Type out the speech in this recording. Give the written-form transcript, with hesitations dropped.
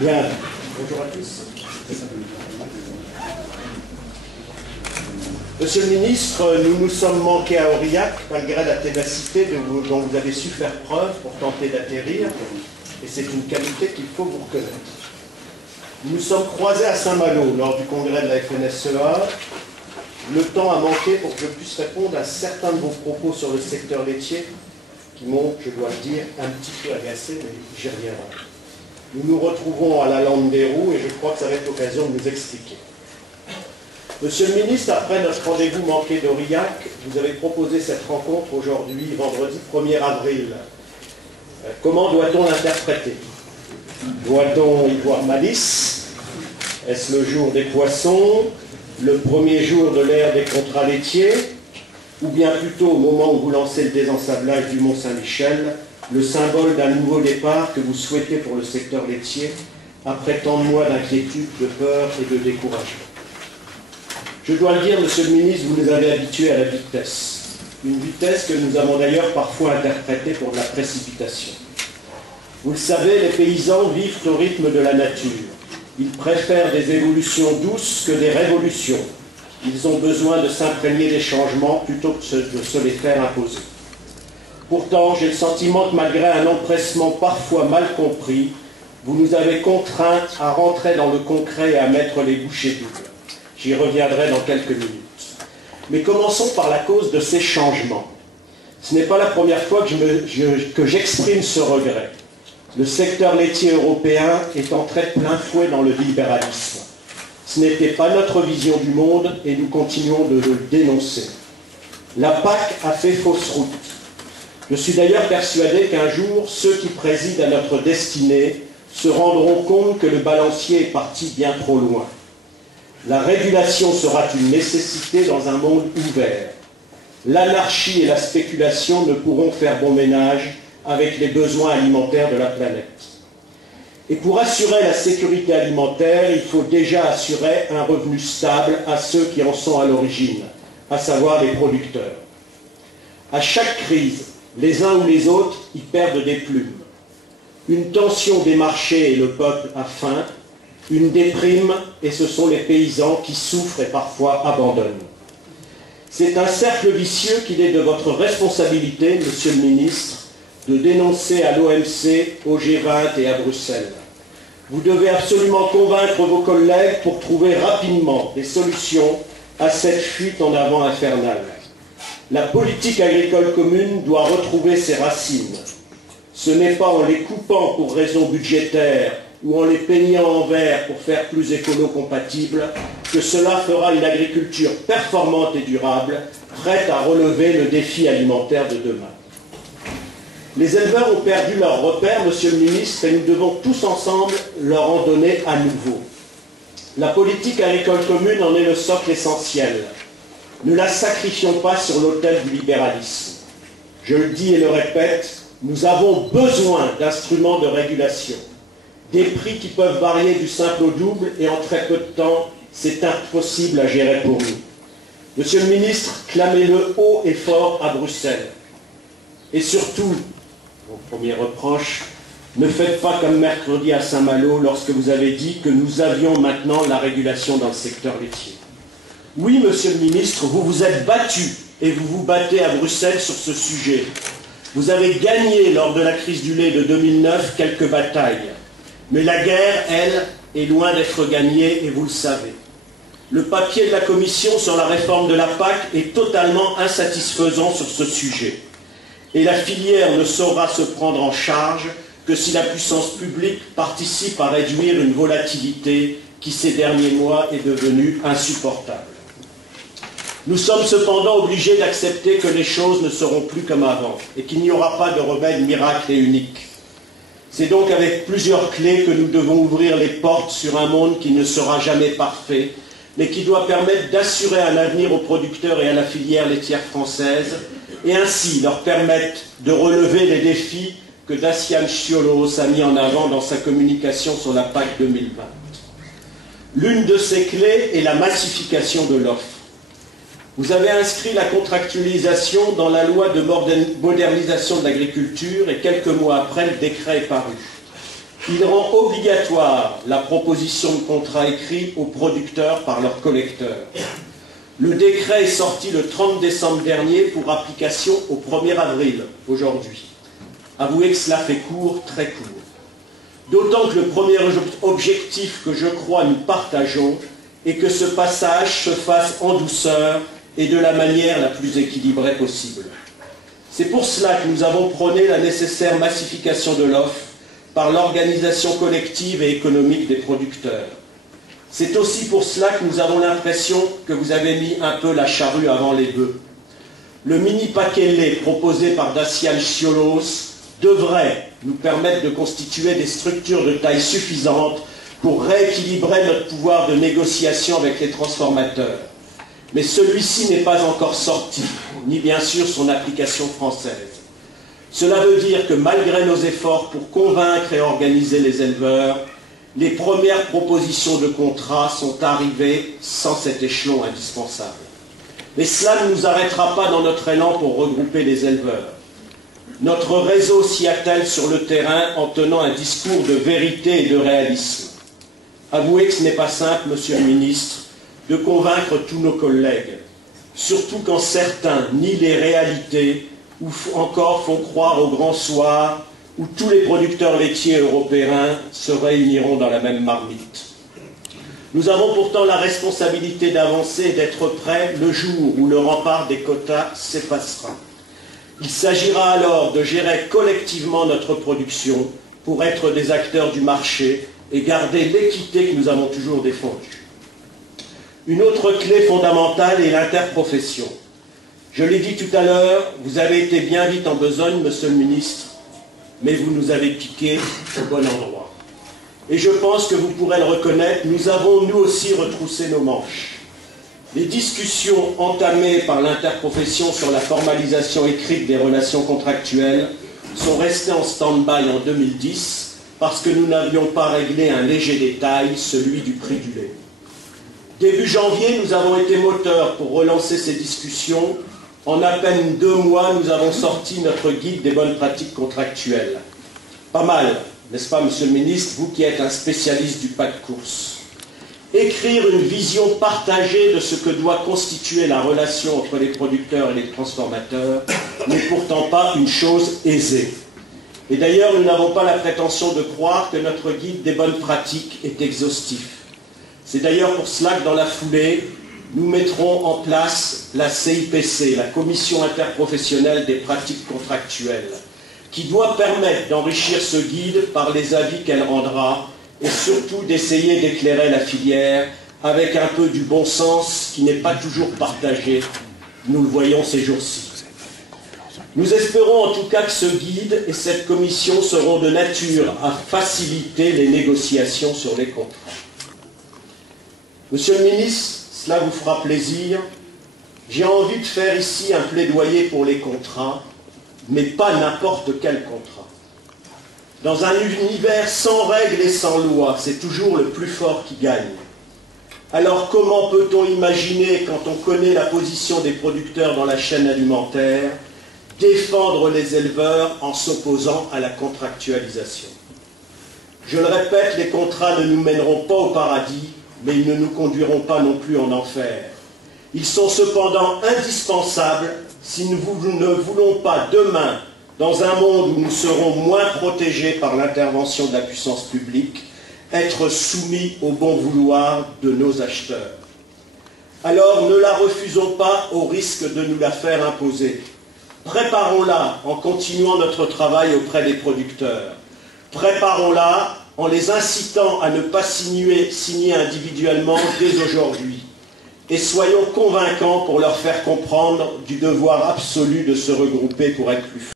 Bien, bonjour à tous. Monsieur le ministre, nous nous sommes manqués à Aurillac, malgré la ténacité dont vous avez su faire preuve pour tenter d'atterrir, et c'est une qualité qu'il faut vous reconnaître. Nous nous sommes croisés à Saint-Malo lors du congrès de la FNSEA. Le temps a manqué pour que je puisse répondre à certains de vos propos sur le secteur laitier qui m'ont, je dois le dire, un petit peu agacé, mais j'y reviendrai. Nous nous retrouvons à la Lande des Roues et je crois que ça va être l'occasion de nous expliquer. Monsieur le ministre, après notre rendez-vous manqué d'Aurillac, vous avez proposé cette rencontre aujourd'hui, vendredi 1er avril. Comment doit-on l'interpréter? Doit-on y voir malice? Est-ce le jour des poissons? Le premier jour de l'ère des contrats laitiers? Ou bien plutôt au moment où vous lancez le désensablage du Mont-Saint-Michel, le symbole d'un nouveau départ que vous souhaitez pour le secteur laitier, après tant de mois d'inquiétude, de peur et de découragement? Je dois le dire, monsieur le ministre, vous nous avez habitués à la vitesse. Une vitesse que nous avons d'ailleurs parfois interprétée pour de la précipitation. Vous le savez, les paysans vivent au rythme de la nature. Ils préfèrent des évolutions douces que des révolutions. Ils ont besoin de s'imprégner des changements plutôt que de se les faire imposer. Pourtant, j'ai le sentiment que malgré un empressement parfois mal compris, vous nous avez contraints à rentrer dans le concret et à mettre les bouchées doubles. J'y reviendrai dans quelques minutes. Mais commençons par la cause de ces changements. Ce n'est pas la première fois que j'exprime ce regret. Le secteur laitier européen est entré de plein fouet dans le libéralisme. Ce n'était pas notre vision du monde et nous continuons de le dénoncer. La PAC a fait fausse route. Je suis d'ailleurs persuadé qu'un jour, ceux qui président à notre destinée se rendront compte que le balancier est parti bien trop loin. La régulation sera une nécessité dans un monde ouvert. L'anarchie et la spéculation ne pourront faire bon ménage avec les besoins alimentaires de la planète. Et pour assurer la sécurité alimentaire, il faut déjà assurer un revenu stable à ceux qui en sont à l'origine, à savoir les producteurs. À chaque crise, les uns ou les autres y perdent des plumes. Une tension des marchés et le peuple a faim, une déprime et ce sont les paysans qui souffrent et parfois abandonnent. C'est un cercle vicieux qu'il est de votre responsabilité, monsieur le ministre, de dénoncer à l'OMC, au G20 et à Bruxelles. Vous devez absolument convaincre vos collègues pour trouver rapidement des solutions à cette fuite en avant infernale. La politique agricole commune doit retrouver ses racines. Ce n'est pas en les coupant pour raisons budgétaires ou en les peignant en vert pour faire plus écolo-compatible que cela fera une agriculture performante et durable, prête à relever le défi alimentaire de demain. Les éleveurs ont perdu leurs repères, monsieur le ministre, et nous devons tous ensemble leur en donner à nouveau. La politique agricole commune en est le socle essentiel. Ne la sacrifions pas sur l'autel du libéralisme. Je le dis et le répète, nous avons besoin d'instruments de régulation. Des prix qui peuvent varier du simple au double et en très peu de temps, c'est impossible à gérer pour nous. Monsieur le ministre, clamez-le haut et fort à Bruxelles. Et surtout, mon premier reproche, ne faites pas comme mercredi à Saint-Malo lorsque vous avez dit que nous avions maintenant la régulation dans le secteur laitier. Oui, monsieur le ministre, vous vous êtes battu et vous vous battez à Bruxelles sur ce sujet. Vous avez gagné lors de la crise du lait de 2009 quelques batailles. Mais la guerre, elle, est loin d'être gagnée et vous le savez. Le papier de la Commission sur la réforme de la PAC est totalement insatisfaisant sur ce sujet. Et la filière ne saura se prendre en charge que si la puissance publique participe à réduire une volatilité qui ces derniers mois est devenue insupportable. Nous sommes cependant obligés d'accepter que les choses ne seront plus comme avant et qu'il n'y aura pas de remède miracle et unique. C'est donc avec plusieurs clés que nous devons ouvrir les portes sur un monde qui ne sera jamais parfait, mais qui doit permettre d'assurer un avenir aux producteurs et à la filière laitière française, et ainsi leur permettre de relever les défis que Dacian Cioloș a mis en avant dans sa communication sur la PAC 2020. L'une de ces clés est la massification de l'offre. Vous avez inscrit la contractualisation dans la loi de modernisation de l'agriculture et quelques mois après, le décret est paru. Il rend obligatoire la proposition de contrat écrit aux producteurs par leurs collecteurs. Le décret est sorti le 30 décembre dernier pour application au 1er avril, aujourd'hui. Avouez que cela fait court, très court. D'autant que le premier objectif que je crois nous partageons est que ce passage se fasse en douceur et de la manière la plus équilibrée possible. C'est pour cela que nous avons prôné la nécessaire massification de l'offre par l'organisation collective et économique des producteurs. C'est aussi pour cela que nous avons l'impression que vous avez mis un peu la charrue avant les bœufs. Le mini-paquet lait proposé par Dacian Ciolos devrait nous permettre de constituer des structures de taille suffisante pour rééquilibrer notre pouvoir de négociation avec les transformateurs. Mais celui-ci n'est pas encore sorti, ni bien sûr son application française. Cela veut dire que malgré nos efforts pour convaincre et organiser les éleveurs, les premières propositions de contrat sont arrivées sans cet échelon indispensable. Mais cela ne nous arrêtera pas dans notre élan pour regrouper les éleveurs. Notre réseau s'y attelle sur le terrain en tenant un discours de vérité et de réalisme. Avouez que ce n'est pas simple, Monsieur le Ministre, de convaincre tous nos collègues, surtout quand certains nient les réalités ou encore font croire au grand soir où tous les producteurs laitiers européens se réuniront dans la même marmite. Nous avons pourtant la responsabilité d'avancer et d'être prêts le jour où le rempart des quotas s'effacera. Il s'agira alors de gérer collectivement notre production pour être des acteurs du marché et garder l'équité que nous avons toujours défendue. Une autre clé fondamentale est l'interprofession. Je l'ai dit tout à l'heure, vous avez été bien vite en besogne, Monsieur le Ministre, mais vous nous avez piqué au bon endroit. Et je pense que vous pourrez le reconnaître, nous avons nous aussi retroussé nos manches. Les discussions entamées par l'interprofession sur la formalisation écrite des relations contractuelles sont restées en stand-by en 2010 parce que nous n'avions pas réglé un léger détail, celui du prix du lait. Début janvier, nous avons été moteurs pour relancer ces discussions. En à peine 2 mois, nous avons sorti notre guide des bonnes pratiques contractuelles. Pas mal, n'est-ce pas, Monsieur le Ministre, vous qui êtes un spécialiste du pas de course. Écrire une vision partagée de ce que doit constituer la relation entre les producteurs et les transformateurs n'est pourtant pas une chose aisée. Et d'ailleurs, nous n'avons pas la prétention de croire que notre guide des bonnes pratiques est exhaustif. C'est d'ailleurs pour cela que dans la foulée, nous mettrons en place la CIPC, la Commission interprofessionnelle des pratiques contractuelles, qui doit permettre d'enrichir ce guide par les avis qu'elle rendra et surtout d'essayer d'éclairer la filière avec un peu du bon sens qui n'est pas toujours partagé. Nous le voyons ces jours-ci. Nous espérons en tout cas que ce guide et cette commission seront de nature à faciliter les négociations sur les contrats. Monsieur le ministre, cela vous fera plaisir, j'ai envie de faire ici un plaidoyer pour les contrats, mais pas n'importe quel contrat. Dans un univers sans règles et sans lois, c'est toujours le plus fort qui gagne. Alors comment peut-on imaginer, quand on connaît la position des producteurs dans la chaîne alimentaire, défendre les éleveurs en s'opposant à la contractualisation? Je le répète, les contrats ne nous mèneront pas au paradis, mais ils ne nous conduiront pas non plus en enfer. Ils sont cependant indispensables si nous ne voulons pas demain, dans un monde où nous serons moins protégés par l'intervention de la puissance publique, être soumis au bon vouloir de nos acheteurs. Alors ne la refusons pas au risque de nous la faire imposer. Préparons-la en continuant notre travail auprès des producteurs. Préparons-la en les incitant à ne pas signer individuellement dès aujourd'hui. Et soyons convaincants pour leur faire comprendre du devoir absolu de se regrouper pour être plus forts.